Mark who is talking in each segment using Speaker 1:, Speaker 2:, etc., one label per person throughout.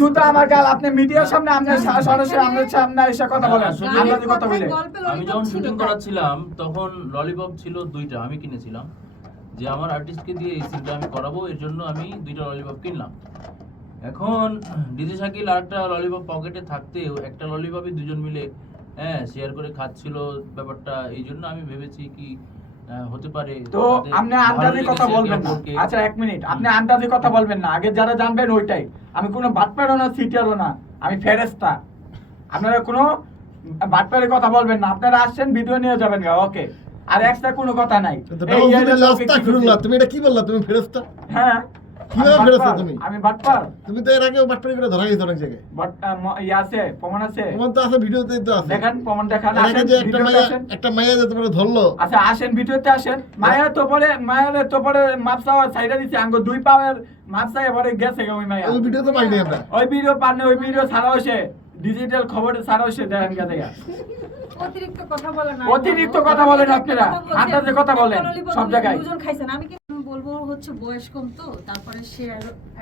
Speaker 1: জুতা আমার গাল আপনি মিডিয়ার সামনে আপনি সরাসরি আপনার সামনে এসে কথা বলেন। আন্দাজে কথা বলে।
Speaker 2: আমি যখন শুটিং করাচ্ছিলাম তখন ললিপপ ছিল দুইটা আমি কিনেছিলাম। যে আমার আর্টিস্টকে দিয়ে এই সিনটা আমি করাবো এর জন্য আমি দুইটা ললিপপ কিনলাম। এখন ডিজে শাকিল আরেকটা ললিপপ পকেটে থাকতেও একটা ললিপপই দুজন মিলে হ্যাঁ শেয়ার করে খাচ্ছিল ব্যাপারটা এই জন্য আমি ভেবেছি কি হতে পারে
Speaker 1: তো আপনি আন্দাজে কথা বলবেন না। আচ্ছা এক মিনিট। আপনি আন্দাজে কথা বলবেন না। আগে যারা জানবেন ওইটাই। আমি কোনো বাটপারও না সিটারও না। আমি ফেরেস্তা আপনারা কোনো বাটপারে কথা বলবেন না। আপনারা আসছেন ভিডিও নিয়ে যাবেন ওকে আর এক্সট্রা কোনো কথা নাই?
Speaker 3: তুমি এটা কি বললা? তুমি ফেরেস্তা
Speaker 1: হ্যাঁ।
Speaker 3: কীভাবে
Speaker 1: আমি
Speaker 3: তুমি?
Speaker 1: আমি বাটপার।
Speaker 3: তুমি তো এর আগেও বাটপারি করে ধরা গেছো অনেক জায়গায়।
Speaker 1: বাট আছে প্রমাণ আছে?
Speaker 3: প্রমাণ তো আছে ভিডিওতে তো আছে।
Speaker 1: দেখেন প্রমাণ দেখান আসেন
Speaker 3: যে একটা
Speaker 1: ভিডিওতে আসেন।
Speaker 3: একটা মাইয়া যে তোমার ধরলো।
Speaker 1: আচ্ছা আসেন ভিডিওতে আসেন। মায়ের তো পরে মায়ের তো পরে মাপসা সাইডে দিছে আঙ্গ দুই পাওয়ের মাপসা এবারে গেছে ওই মাইয়া
Speaker 3: ওই ভিডিও তো পাইনি আমরা।
Speaker 1: ওই ভিডিও ওই ভিডিও ছাড়া ডিজিটাল খবর ছাড়া হয়েছে দেখেন কে দেখা
Speaker 4: অতিরিক্ত কথা বলেন না।
Speaker 1: অতিরিক্ত কথা বলেন আপনারা। আন্দাজে কথা বলেন, সব জায়গায়।
Speaker 4: বলব হচ্ছে বয়স কম তো তারপরে সে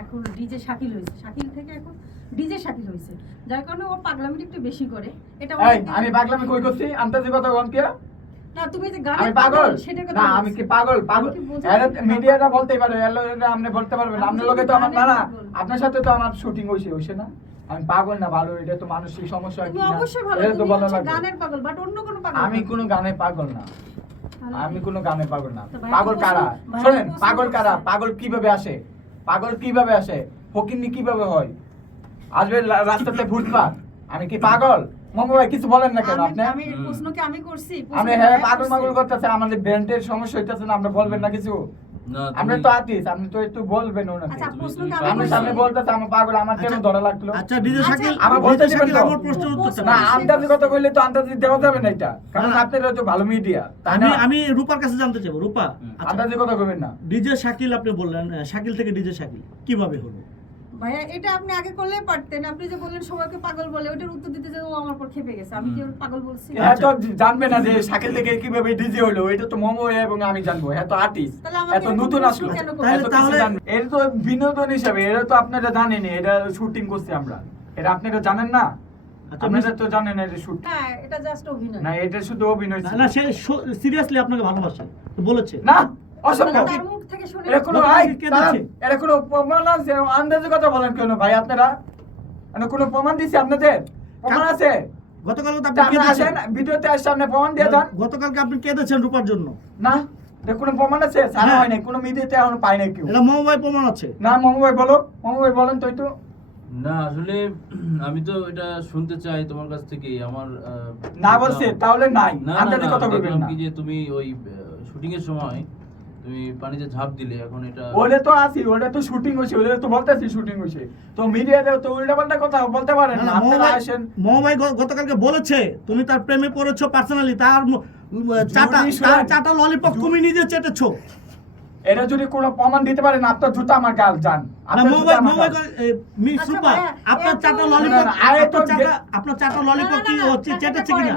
Speaker 4: এখন ডিজে শাকিল হয়েছে। শাকিল থেকে এখন ডিজে শাকিল হয়েছে। যার কারণে ও পাগলামিটা একটু বেশি করে। এটা
Speaker 1: আমি পাগলামি কই করছি? আন্তাজি কথা কোন কে
Speaker 4: না তুমি যে
Speaker 1: আমি পাগল?
Speaker 4: সেটার কথা
Speaker 1: না আমি কি পাগল? পাগল। মিডিয়াটা বলতেই পারে এর লগে আপনি বলতে পারবেন। আপনার
Speaker 4: তো
Speaker 1: আমার না আপনার সাথে তো আমার শুটিং হইছে হইছে না? আমি পাগল না ভালো এটা তো মানসিক সমস্যা
Speaker 4: তুমি অবশ্যই ভালো তুমি গানের পাগল বাট অন্য কোনো পাগল
Speaker 1: আমি। কোনো গানে পাগল না। আমি কোনো গানে পাগল না। পাগল কারা? শোনেন পাগল কারা? পাগল কীভাবে আসে? পাগল কীভাবে আসে? ফকিন্নি কীভাবে হয়? আসবে রাস্তাতে ফুটপাত আমি কি পাগল? মামা ভাই কিছু বলেন না কেন আপনি?
Speaker 4: আমি প্রশ্ন কি আমি করছি?
Speaker 1: আমি হ্যাঁ পাগল মাগল করতেছে আমাদের ব্যান্ডের সমস্যা হইতেছে না আপনি বলবেন না কিছু? আপনি তো আতিস আপনি তো একটু বলবেন ওনাকে।
Speaker 4: আচ্ছা
Speaker 2: তুমি-
Speaker 4: প্রশ্ন
Speaker 2: তুমি
Speaker 4: কি আমি
Speaker 1: আমার সামনে বলতেছে আমার পাগল আমার কেন
Speaker 5: আচ্ছা,
Speaker 1: ধরা লাগল?
Speaker 5: আচ্ছা ডিজে শাকিল
Speaker 1: আমার বলতে দিবেন তো?
Speaker 5: আমার প্রশ্নের উত্তরটা
Speaker 1: না আন্দাজি কথা কইলে তো আন্দাজি দেওয়া যাবে না এটা। কারণ। আপনারা তো ভালো মিডিয়া
Speaker 5: আমি রূপার কাছে জানতে চাইব রূপা।
Speaker 1: আন্দাজি কথা বলবেন না।
Speaker 5: ডিজে শাকিল আপনি বললেন শাকিল থেকে ডিজে শাকিল কীভাবে হলো?
Speaker 4: ভাইয়া এটা আপনি আগে করলেই পারতেন। আপনি যে বললেন সবাইকে পাগল বলে ওটার উত্তর দিতে যে ও আমার পর খেপে গেছে। আমি কি ওর পাগল বলছি?
Speaker 1: হ্যাঁ তো জানবে না যে শাকিল থেকে কীভাবে ডিজে হলো। এটা তো মোমো এবং আমি জানব। হ্যাঁ তো আর্টিস্ট এত নতুন আসলো। এত কিছু জানবে। এটা তো বিনোদন হিসাবে এটা তো আপনারা জানেনই এটা শুটিং করছি আমরা। এটা আপনারা জানেন না?
Speaker 5: আচ্ছা,
Speaker 1: আপনারা তো জানেন না এটা শুট
Speaker 4: হ্যাঁ এটা জাস্ট অভিনয়।
Speaker 1: না এটা শুধু অভিনয়
Speaker 5: না সে সিরিয়াসলি আপনাকে ভালোবাসে। বলেছে।
Speaker 1: না অসম্ভব।
Speaker 4: থেকে শুনে
Speaker 1: এটা কোনো আই? এটা কোনো প্রমাণ আছে? আন্দাজে কথা বলেন কেন ভাই আপনারা? মানে কোনো প্রমাণ দিছে আপনাদের? প্রমাণ আছে?
Speaker 5: গতকাল তো আপনি কেঁদেছেন
Speaker 1: ভিডিওতে আসছে আপনি প্রমাণ দিয়ে যান
Speaker 5: গতকালকে আপনি কেঁদেছেন রূপার জন্য?
Speaker 1: না এটা কোনো প্রমাণ আছে? সারা
Speaker 5: হ্যাঁ।
Speaker 1: হয় নাই কোনো মিডিয়াতে এখন পাই নাই কেউ।
Speaker 5: এটা মোবাইল প্রমাণ আছে।
Speaker 1: না মামু বলো বলেন তো একটু।
Speaker 2: না আসলে আমি তো এটা শুনতে চাই তোমার কাছ থেকে আমার আহ,
Speaker 1: না বলছে তাহলে নাই। কথা বলবেন না।
Speaker 2: কি যে তুমি ওই শুটিং এর সময় তুমি পানিতে ঝাঁপ দিলে এখন এটা
Speaker 1: ওটা তো আসি ওটা তো শুটিং হয়েছে ওটা তো বলতেছি শুটিং হয়েছে। তো মিডিয়াতে তো উল্টা পাল্টা কথা বলতে পারেন
Speaker 5: না,
Speaker 1: আপনারা আসেন।
Speaker 5: মৌমাই গতকালকে বলেছে তুমি তার প্রেমে পড়েছো পার্সোনালি তার চাটা তার চাটা ললিপপ তুমি নিজে চেটেছো।
Speaker 1: এটা যদি কোনো প্রমাণ দিতে পারেন আপনার জুতা আমার গাল যান আপনার
Speaker 4: আচ্ছা
Speaker 5: আপনার চাটা ললিপপ
Speaker 1: না, আরে তো
Speaker 5: আপনার চাটা ললিপপ
Speaker 4: না,
Speaker 5: কি হচ্ছে চেটেছে কিনা?